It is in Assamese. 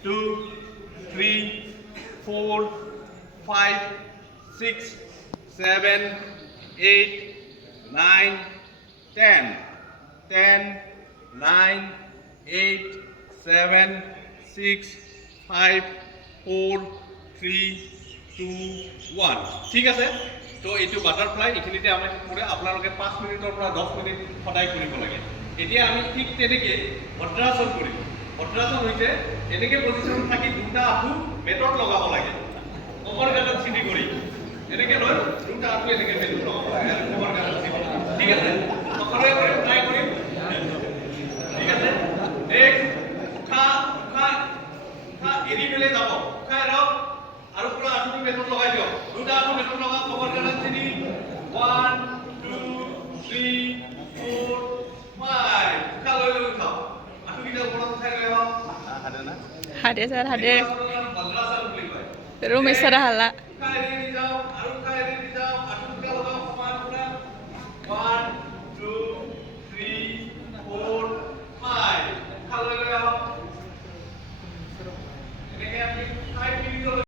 2 3 4 5 6 7 8 9 10 10 9 8 7 6 5 4 3 2 1 ঠিক আছে তো এইটো বাটাৰফ্লাই এইখিনিতে আমি পুৰা আপোনালোকে 5 মিনিটৰ পৰা 10 মিনিট সদায় কৰিব লাগে এতিয়া আমি ঠিক তেনেকৈ ভদ্ৰাসন কৰিম ভদ্ৰাসন হৈছে এনেকৈ পজিশ্যন থাকি দুটা আঁঠু বেটত লগাব লাগে কমৰ গাঁতত চিটি কৰি এনেকৈ লৈ দুটা আঁঠু এনেকৈ বেটত লগাব লাগে কমৰ গাঁতত চিটি ঠিক আছে সকলোৱে ট্ৰাই কৰিম ঠিক আছে নেক্সট উঠা উঠা উঠা এৰি পেলাই যাব উঠাই ৰখ আৰু পুৰা আঁঠুটো বেটত লগাই দিয়ক দুটা আঁঠু বেটত লগাওক কমৰ গাঁতত চিটি 1 2 3 4 5 উঠা লৈ লৈ উঠাও আঁঠুকেইটা ওপৰত উঠাই লৈ আহক হাতে স্যাৰ হাতে ভদ্ৰাসন বুলি কয় ৰুমেশ্বৰ হালা উঠা এৰি যাও আৰু উঠা এৰি যাও আঁঠু